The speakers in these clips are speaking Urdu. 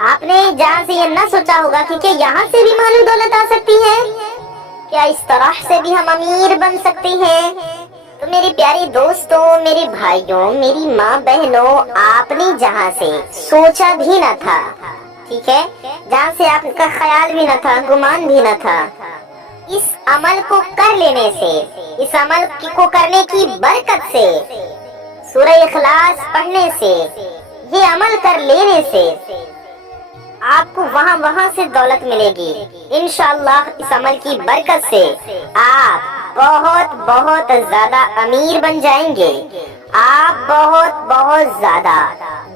آپ نے جہاں سے یہ نہ سوچا ہوگا کہ کیا یہاں سے بھی مال و دولت آ سکتی ہے، کیا اس طرح سے بھی ہم امیر بن سکتے ہیں؟ تو میری پیاری دوستوں، میرے بھائیوں، میری ماں بہنوں، آپ نے جہاں سے سوچا بھی نہ تھا، ٹھیک ہے، جہاں سے آپ کا خیال بھی نہ تھا، گمان بھی نہ تھا، اس عمل کو کر لینے سے، اس عمل کو کرنے کی برکت سے، سورہ اخلاص پڑھنے سے، یہ عمل کر لینے سے آپ کو وہاں سے دولت ملے گی انشاءاللہ۔ اس عمل کی برکت سے آپ بہت بہت زیادہ امیر بن جائیں گے، آپ بہت بہت زیادہ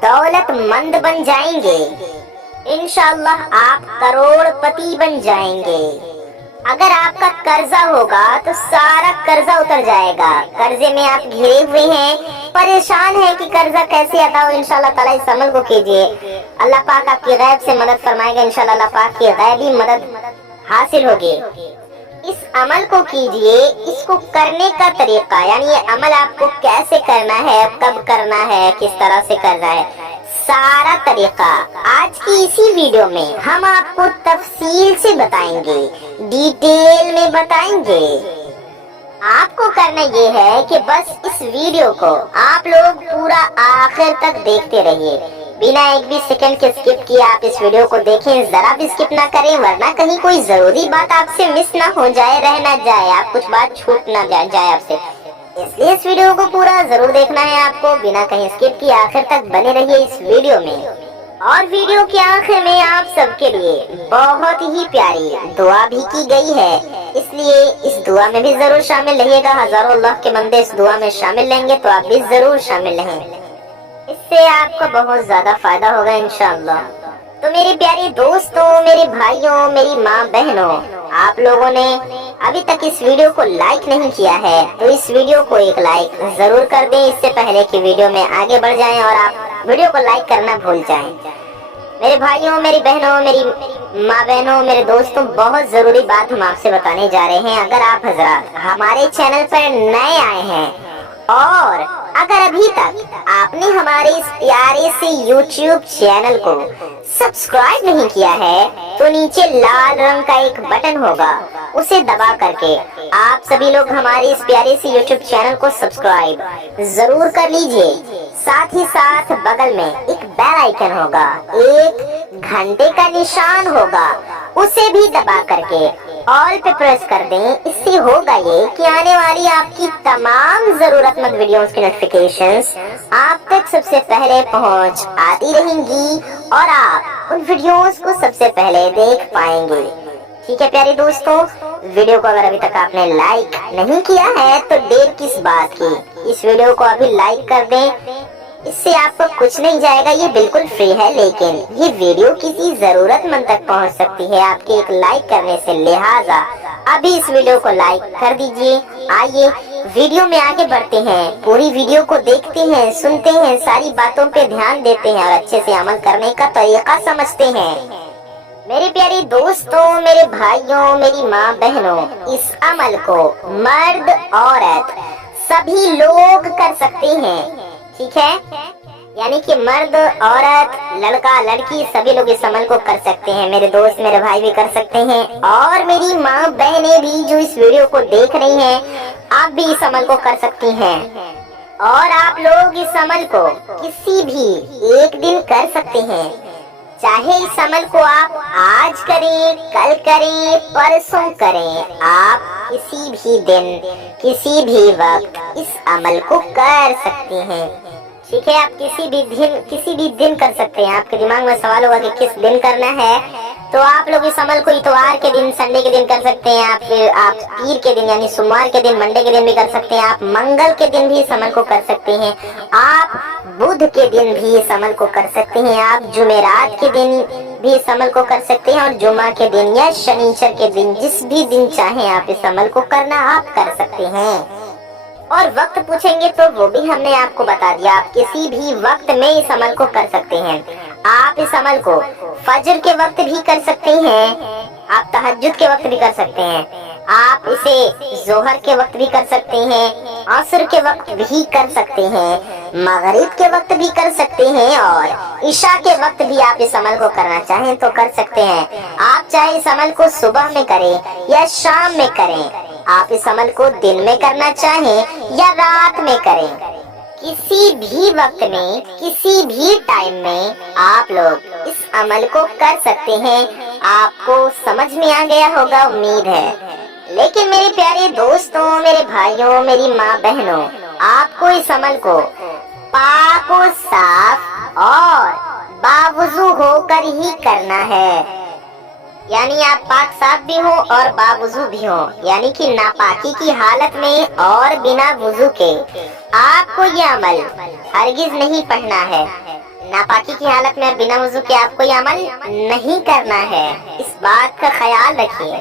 دولت مند بن جائیں گے، انشاءاللہ آپ کروڑ پتی بن جائیں گے۔ اگر آپ کا قرضہ ہوگا تو سارا قرضہ اتر جائے گا، قرضے میں آپ گھرے ہوئے ہیں، پریشان ہیں کہ قرضہ کیسے ادا ہو، انشاءاللہ تعالیٰ اس عمل کو کیجئے، اللہ پاک آپ کی غیب سے مدد فرمائے گا، انشاءاللہ اللہ پاک کی غیبی مدد حاصل ہوگی۔ اس عمل کو کیجئے، اس کو کرنے کا طریقہ، یعنی یہ عمل آپ کو کیسے کرنا ہے، کب کرنا ہے، کس طرح سے کرنا ہے، سارا طریقہ آج کی اسی ویڈیو میں ہم آپ کو تفصیل سے بتائیں گے، ڈیٹیل میں بتائیں گے۔ آپ کو کرنا یہ ہے کہ بس اس ویڈیو کو آپ لوگ پورا آخر تک دیکھتے رہیے، بنا ایک بھی سیکنڈ کے سکپ کیے آپ اس ویڈیو کو دیکھیں، ذرا بھی سکپ نہ کریں، ورنہ کہیں کوئی ضروری بات آپ سے مس نہ ہو جائے، رہ نہ جائے، آپ کچھ بات چھوٹ نہ جائے آپ سے، اس لیے اس ویڈیو کو پورا ضرور دیکھنا ہے آپ کو، بنا کہیں سکپ کیے آخر تک بنے رہیے اس ویڈیو میں۔ اور ویڈیو کے آخر میں آپ سب کے لیے بہت ہی پیاری دعا بھی کی گئی ہے، اس لیے اس دعا میں بھی ضرور شامل رہیے گا، ہزاروں اللہ کے بندے اس دعا میں شامل لیں گے تو آپ بھی ضرور شامل رہیں، اس سے آپ کو بہت زیادہ فائدہ ہوگا انشاءاللہ۔ تو میری پیاری دوستوں، میرے بھائیوں، میری ماں بہنوں، آپ لوگوں نے ابھی تک اس ویڈیو کو لائک نہیں کیا ہے تو اس ویڈیو کو ایک لائک ضرور کر دیں، اس سے پہلے کہ ویڈیو میں آگے بڑھ جائیں اور آپ ویڈیو کو لائک کرنا بھول جائیں۔ میرے بھائیوں، میری بہنوں، میری ماں بہنوں، میرے دوستوں، بہت ضروری بات ہم آپ سے بتانے جا رہے ہیں۔ اگر آپ حضرات ہمارے چینل پر نئے آئے ہیں اور اگر ابھی تک آپ نے ہمارے اس پیارے سے یوٹیوب چینل کو سبسکرائب نہیں کیا ہے تو نیچے لال رنگ کا ایک بٹن ہوگا، اسے دبا کر کے آپ سبھی لوگ ہمارے اس پیارے سے یوٹیوب چینل کو سبسکرائب ضرور کر لیجئے، ساتھ ہی ساتھ بغل میں ایک بیل آئیکن ہوگا، ایک گھنٹے کا نشان ہوگا، اسے بھی دبا کر کے آل پہ پریس کر دیں، اس سے ہوگا یہ کہ آنے والی آپ کی تمام ضرورت مند ویڈیوز کی نوٹیفیکیشنز آپ تک سب سے پہلے پہنچ آتی رہیں گی اور آپ ان ویڈیوز کو سب سے پہلے دیکھ پائیں گے۔ ٹھیک ہے پیارے دوستوں، ویڈیو کو اگر ابھی تک آپ نے لائک نہیں کیا ہے تو دیر کس بات کی، اس ویڈیو کو ابھی لائک کر دیں، اس سے آپ کو کچھ نہیں جائے گا، یہ بالکل فری ہے، لیکن یہ ویڈیو کسی ضرورت مند تک پہنچ سکتی ہے آپ کے ایک لائک کرنے سے، لہٰذا ابھی اس ویڈیو کو لائک کر دیجئے۔ آئیے ویڈیو میں آگے بڑھتے ہیں، پوری ویڈیو کو دیکھتے ہیں، سنتے ہیں، ساری باتوں پہ دھیان دیتے ہیں اور اچھے سے عمل کرنے کا طریقہ سمجھتے ہیں۔ میرے پیارے دوستوں، میرے بھائیوں، میری ماں بہنوں، اس عمل کو مرد عورت سبھی لوگ کر سکتے ہیں، ٹھیک ہے، یعنی کہ مرد عورت لڑکا لڑکی سبھی لوگ اس عمل کو کر سکتے ہیں، میرے دوست میرے بھائی بھی کر سکتے ہیں، اور میری ماں بہنیں بھی جو اس ویڈیو کو دیکھ رہی ہیں آپ بھی اس عمل کو کر سکتی ہیں، اور آپ لوگ اس عمل کو کسی بھی ایک دن کر سکتے ہیں، چاہے اس عمل کو آپ آج کریں، کل کریں، پرسوں کریں، آپ کسی بھی دن کسی بھی وقت اس عمل کو کر سکتے ہیں، ٹھیک ہے، آپ کسی بھی دن کر سکتے ہیں۔ آپ کے دماغ میں سوال ہوگا کہ کس دن کرنا ہے، تو آپ لوگ اس عمل کو اتوار کے دن، سنڈے کے دن کر سکتے ہیں، آپ پیر کے دن یعنی سوموار کے دن، منڈے کے دن بھی کر سکتے ہیں، آپ منگل کے دن بھی اس عمل کو کر سکتے ہیں، آپ بدھ کے دن بھی اس عمل کو کر سکتے ہیں، آپ جمعرات کے دن بھی اس عمل کو کر سکتے ہیں، اور جمعہ کے دن یا شنیچر کے دن، جس بھی دن چاہیں آپ اس عمل کو کرنا آپ کر سکتے ہیں۔ اور وقت پوچھیں گے تو وہ بھی ہم نے آپ کو بتا دیا، آپ کسی بھی وقت میں اس عمل کو کر سکتے ہیں، آپ اس عمل کو فجر کے وقت بھی کر سکتے ہیں، آپ تہجد کے وقت بھی کر سکتے ہیں، آپ اسے ظہر کے وقت بھی کر سکتے ہیں، عصر کے وقت بھی کر سکتے ہیں، مغرب کے وقت بھی کر سکتے ہیں، اور عشاء کے وقت بھی آپ اس عمل کو کرنا چاہیں تو کر سکتے ہیں۔ آپ چاہے اس عمل کو صبح میں کریں یا شام میں کریں، آپ اس عمل کو دن میں کرنا چاہیں یا رات میں کریں، کسی بھی وقت میں کسی بھی ٹائم میں آپ لوگ اس عمل کو کر سکتے ہیں۔ آپ کو سمجھ میں آ گیا ہوگا امید ہے۔ لیکن میرے پیارے دوستوں، میرے بھائیوں، میری ماں بہنوں، آپ کو اس عمل کو پاک و صاف اور باوضو ہو کر ہی کرنا ہے، یعنی آپ پاک صاف بھی ہوں اور باوضو بھی ہوں، یعنی کہ ناپاکی کی حالت میں اور بنا وضو کے آپ کو یہ عمل ہرگز نہیں پڑھنا ہے۔ ناپاکی کی حالت میں بنا وضو کے آپ کو یہ عمل نہیں کرنا ہے، اس بات کا خیال رکھیے۔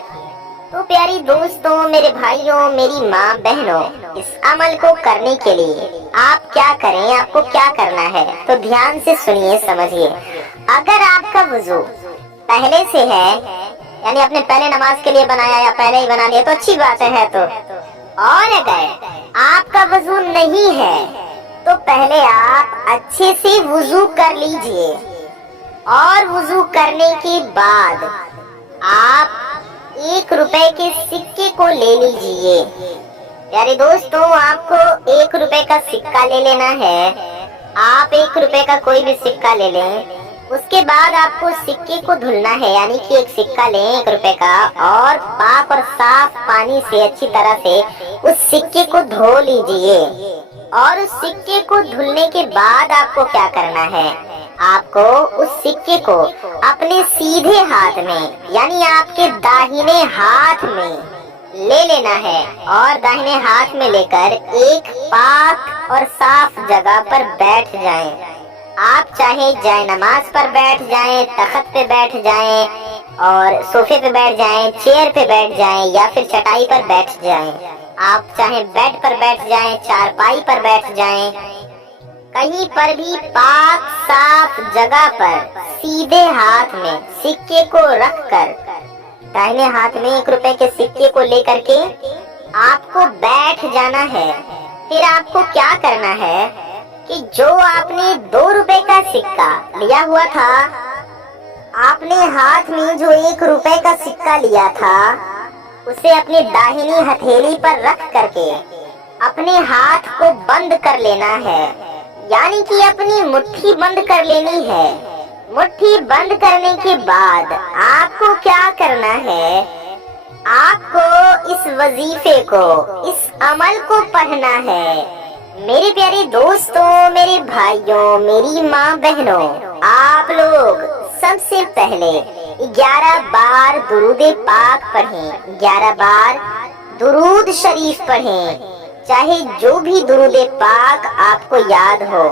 تو پیاری دوستوں، میرے بھائیوں، میری ماں بہنوں، اس عمل کو کرنے کے لیے آپ کیا کریں، آپ کو کیا کرنا ہے تو دھیان سے سنیے، سمجھیے۔ اگر آپ کا وضو پہلے سے ہے، یعنی آپ نے پہلے نماز کے لیے بنایا یا پہلے ہی بنا لیا تو اچھی بات ہے، تو اور اگر آپ کا وضو نہیں ہے تو پہلے آپ اچھے سے وضو کر لیجئے، اور وضو کرنے کے بعد آپ 1 روپے کے سکے کو لے لیجئے۔ پیارے دوستوں، آپ کو 1 روپے کا سکہ لے لینا ہے۔ آپ 1 روپے کا کوئی بھی سکہ لے لیں، اس کے بعد آپ کو سکے کو دھلنا ہے، یعنی کہ ایک سکہ لیں 1 روپے کا، اور پاک اور صاف پانی سے اچھی طرح سے اس سکے کو دھو لیجئے۔ اور اس سکے کو دھلنے کے بعد آپ کو کیا کرنا ہے، آپ کو اس سکے کو اپنے سیدھے ہاتھ میں، یعنی آپ کے داہنے ہاتھ میں لے لینا ہے، اور داہنے ہاتھ میں لے کر ایک پاک اور صاف جگہ پر بیٹھ جائیں۔ آپ چاہے جائے نماز پر بیٹھ جائیں، تخت پہ بیٹھ جائیں، اور صوفے پہ بیٹھ جائیں، چیئر پہ بیٹھ جائیں، یا پھر چٹائی پر بیٹھ جائیں۔ آپ چاہے بیڈ پر بیٹھ جائیں، چارپائی پر بیٹھ جائیں، کہیں پر بھی پاک صاف جگہ پر سیدھے ہاتھ میں سکے کو رکھ کر، دائیں ہاتھ میں 1 روپے کے سکے کو لے کر کے آپ کو بیٹھ جانا ہے۔ پھر آپ کو کیا کرنا ہے کہ جو آپ نے 2 روپے کا سکہ لیا ہوا تھا، آپ نے ہاتھ میں جو 1 روپے کا سکہ لیا تھا، اسے اپنی داہنی ہتھیلی پر رکھ کر کے اپنے ہاتھ کو بند کر لینا ہے، یعنی کہ اپنی مٹھی بند کر لینی ہے۔ مٹھی بند کرنے کے بعد آپ کو کیا کرنا ہے، آپ کو اس وظیفے کو، اس عمل کو پڑھنا ہے۔ میرے پیارے دوستوں، میرے بھائیوں، میری ماں بہنوں، آپ لوگ سب سے پہلے 11 بار درود پاک پڑھیں، 11 بار درود شریف پڑھیں، چاہے جو بھی درود پاک آپ کو یاد ہو،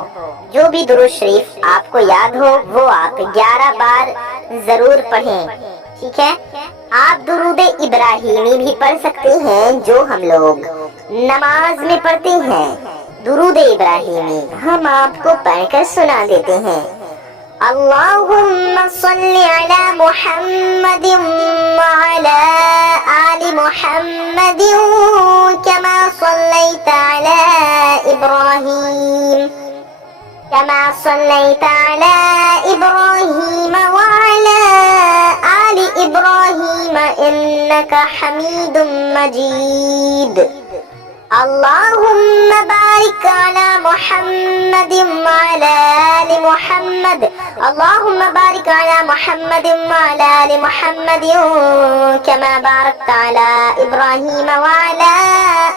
جو بھی درود شریف آپ کو یاد ہو وہ آپ 11 بار ضرور پڑھیں، ٹھیک ہے۔ آپ درود ابراہیمی بھی پڑھ سکتے ہیں، جو ہم لوگ نماز میں پڑھتے ہیں۔ درود ابراہیمی ہم آپ کو پڑھ کر سنا دیتے ہیں۔ اللہم صلی علی محمد وعلی آل محمد کما صلیت علی ابراہیم وعلی آل ابراہیم انک حمید مجید۔ اللہم بارک علی محمد وعلی آل محمد، اللہم بارک علی محمد وعلی آل محمد کما بارکت علی ابراہیم وعلی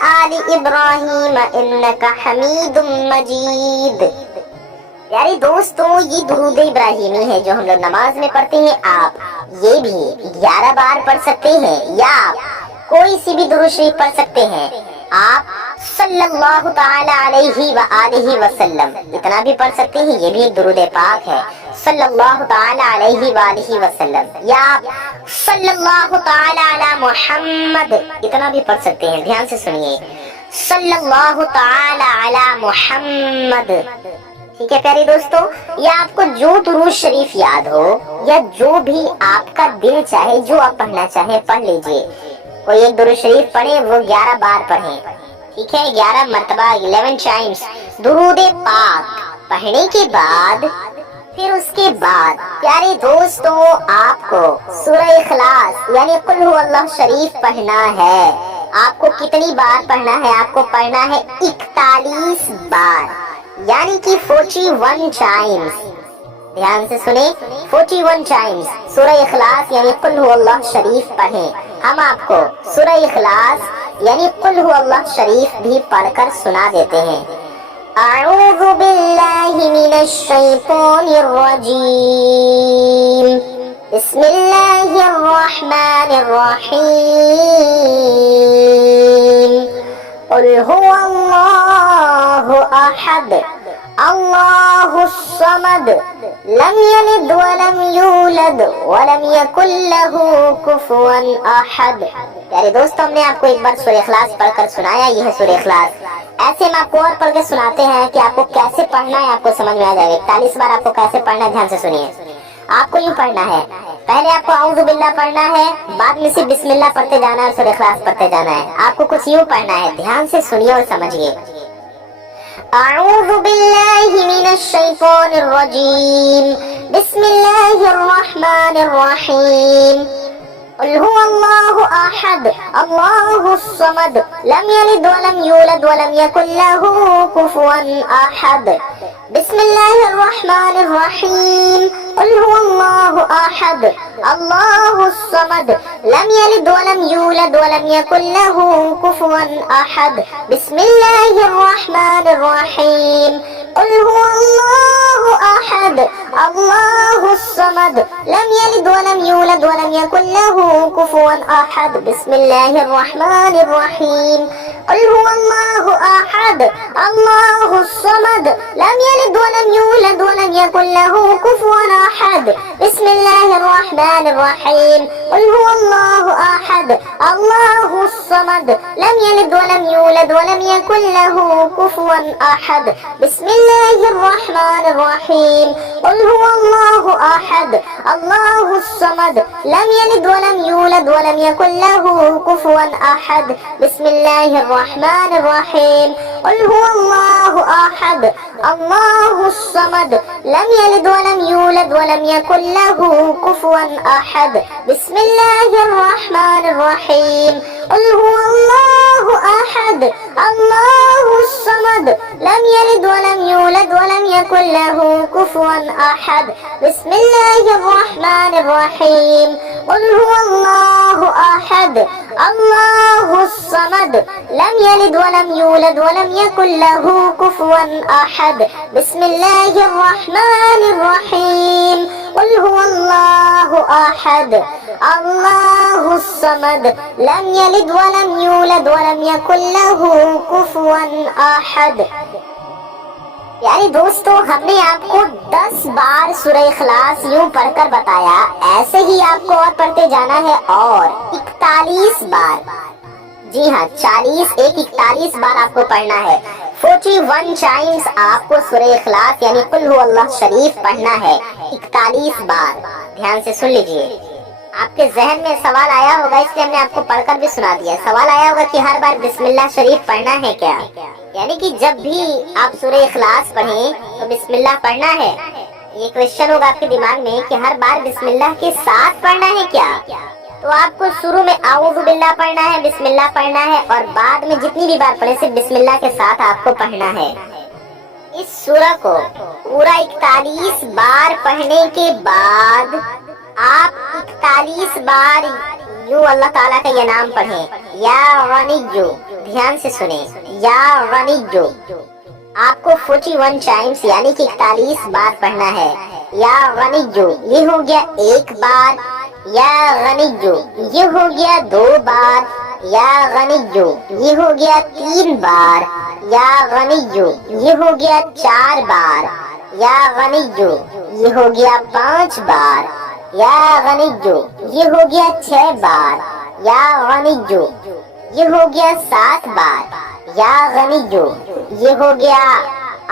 آل ابراہیم انک حمید مجید۔ پیارے دوستوں، یہ درود ابراہیمی ہے جو ہم لوگ نماز میں پڑھتے ہیں۔ آپ یہ بھی 11 بار پڑھ سکتے ہیں، یا آپ کوئی سی بھی درود شریف پڑھ سکتے ہیں۔ آپ صلی اللہ تعالی علیہ وآلہ وسلم اتنا بھی پڑھ سکتے ہیں، یہ بھی ایک درود پاک ہے، صلی اللہ تعالی علیہ وآلہ وسلم، یا آپ صلی اللہ تعالی علی محمد اتنا بھی پڑھ سکتے ہیں۔ دھیان سے سنیے، صلی اللہ تعالی علی محمد، ٹھیک ہے پیارے دوستوں۔ یا آپ کو جو درود شریف یاد ہو، یا جو بھی آپ کا دل چاہے، جو آپ پڑھنا چاہیں پڑھ لیجئے۔ کوئی ایک درود شریف پڑھیں، وہ 11 بار پڑھیں، ٹھیک ہے 11 مرتبہ 11 ٹائمز درود پاک پڑھنے کے بعد پھر اس کے بعد پیارے دوستوں آپ کو سورہ اخلاص یعنی قل هو اللہ شریف پڑھنا ہے. آپ کو کتنی بار پڑھنا ہے؟ آپ کو پڑھنا ہے 41 بار یعنی کہ 41 ٹائمز. دھیان سے سنیں 41 ٹائمز سورہ اخلاص یعنی قل هو اللہ شریف پڑھیں. ہم آپ کو سورہ اخلاص یعنی قل هو اللہ شریف بھی پڑھ کر سنا دیتے ہیں. اعوذ باللہ من الشیطان الرجیم بسم اللہ الرحمن الرحیم قل هو اللہ احد اللہ الصمد لم یلد ولم یولد ولم یکن لہ کفوا احد. پیارے دوستوں ہم نے آپ کو ایک بار سورہ اخلاص پڑھ کر سنایا. یہ ہے سورہ اخلاص. ایسے ہم آپ کو اور پڑھ کے سناتے ہیں کہ آپ کو کیسے پڑھنا ہے, آپ کو سمجھ میں آ جائے. 41 بار آپ کو کیسے پڑھنا ہے دھیان سے سنیے. آپ کو یوں پڑھنا ہے, پہلے آپ کو اعوذ باللہ پڑھنا ہے, بعد میں صرف بسم اللہ پڑھتے جانا ہے اور سورہ اخلاص پڑھتے جانا ہے. آپ کو کچھ یوں پڑھنا ہے, دھیان سے سنیے اور سمجھیے. اعوذ باللہ من الشیطان الرجیم بسم اللہ الرحمن الرحیم قل هو اللہ احد اللہ الصمد لم یلد ولم یولد ولم یکن لہ کفوا احد. بسم اللہ الرحمن الرحیم قل هو اللہ احد اللہ الصمد لم یلد ولم یولد ولم یکن لہ کفوا احد. بسم اللہ الرحمن الرحیم قل هو اللہ احد اللہ الصمد لم یلد ولم یولد ولم یکن لہ کفوا احد. بسم اللہ الرحمن الرحیم قل هو اللہ احد اللہ الصمد لم یلد ولم یولد ولم یکن لہ کفوا احد. بسم اللہ الرحمن الرحیم قل هو اللہ احد اللہ الصمد لم یلد ولم یولد ولم یکن لہ کفوا احد. بسم اللہ الرحمن الرحیم قل هو اللہ احد اللہ الصمد لم یلد ولم یولد ولم یکن لہ کفوا احد. بسم اللہ الرحمن الرحیم قل هو اللہ احد اللہ الصمد لم یلد ولم یولد ولم یکن لہ کفوا احد. بسم اللہ الرحمن الرحیم قل هو اللہ احد اللہ الصمد لم یلد ولم یولد ولم یکن لہ کفوا احد. بسم اللہ الرحمن الرحیم قل هو اللہ احد اللہ الصمد لم یلد ولم یولد ولم یکن لہ کفوا احد. بسم اللہ الرحمن الرحیم قل هو اللہ احد اللہ الصمد لم یلد ولم یولد ولم یکن لہ کفوا احد. پیارے دوستوں ہم نے آپ کو 10 بار سورہ اخلاص یوں پڑھ کر بتایا. ایسے ہی آپ کو اور پڑھتے جانا ہے اور 41 بار. جی ہاں 41 بار آپ کو پڑھنا ہے. 41 ٹائمز آپ کو سورہ اخلاص یعنی قل هو اللہ شریف پڑھنا ہے 41 بار. دھیان سے سن لیجئے. آپ کے ذہن میں سوال آیا ہوگا اس لیے ہم نے آپ کو پڑھ کر بھی سنا دیا. سوال آیا ہوگا کہ ہر بار بسم اللہ شریف پڑھنا ہے کیا؟ یعنی کہ جب بھی آپ سورہ اخلاص پڑھیں تو بسم اللہ پڑھنا ہے. یہ کوشچن ہوگا آپ کے دماغ میں کہ ہر بار بسم اللہ کے ساتھ پڑھنا ہے کیا؟ تو آپ کو شروع میں اعوذ باللہ پڑھنا ہے, بسم اللہ پڑھنا ہے اور بعد میں جتنی بھی بار پڑھیں صرف بسم اللہ کے ساتھ آپ کو پڑھنا ہے. اس سورہ کو پورا 41 بار پڑھنے کے بعد آپ 41 بار یوں اللہ تعالیٰ کا یہ نام پڑھیں یا غنیّو. دھیان سے سنیں یا غنیّو. آپ کو 41 ٹائمز یعنی کہ 41 بار پڑھنا ہے یا غنیّو. یہ ہو گیا 1 بار. یا غنیّو یہ ہو گیا 2 بار. یا غنیّو یہ ہو گیا 3 بار. یا غنیّو یہ ہو گیا 4 بار. یا غنیّو یہ ہو گیا 5 بار. یا غنیّو یہ ہو گیا 6 بار. یا غنیّو یہ ہو گیا 7 بار. یا غنیّو یہ ہو گیا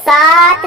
7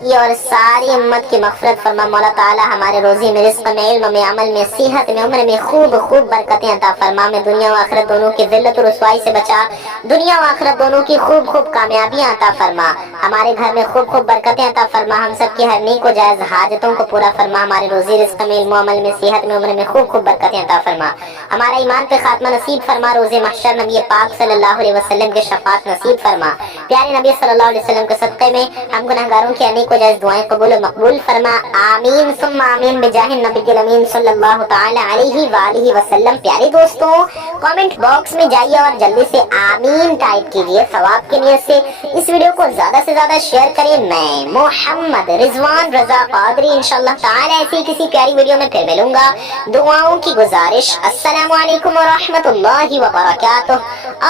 کی اور ساری امت کی مغفرت فرما مولا تعالی، ہمارے روزی میں، رزق میں، علم میں، عمل میں، صحت میں، عمر میں خوب خوب برکتیں عطا فرما، میں دنیا و آخرت دونوں کی ذلت و رسوائی سے بچا، دنیا و آخرت دونوں کی خوب خوب کامیابیاں عطا فرما، ہمارے گھر میں خوب خوب برکتیں عطا فرما، ہم سب کی ہر نیک و جائز حاجتوں کو پورا فرما، ہمارے روزی رزق میں، علم و عمل میں، صحت میں، عمر میں خوب خوب برکتیں عطا فرما، ہمارا ایمان پہ خاتمہ نصیب فرما، روز محشر نبی پاک صلی اللہ علیہ وسلم کے شفاعت نصیب فرما، پیارے نبی صلی اللہ علیہ وسلم کے صدقے میں ہم گنہگاروں کی انیک و جائز دعائیں قبول و مقبول فرما، آمین ثم آمین بجاہ النبی الامین صلی اللہ تعالی علیہ وآلہ وسلم۔ پیارے دوستوں، کامنٹ باکس میں جائیے اور جلدی سے آمین ٹائپ کیجیے ثواب کی نیت سے، اس ویڈیو کو زیادہ سے زیادہ شیئر کریں۔ میں محمد رضوان رضا قادری انشاءاللہ تعالی ایسی کسی پیاری ویڈیو میں پھر ملوں گا، دعاؤں کی گزارش، السلام علیکم ورحمۃ اللہ وبرکاتہ،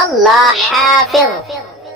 اللہ حافظ۔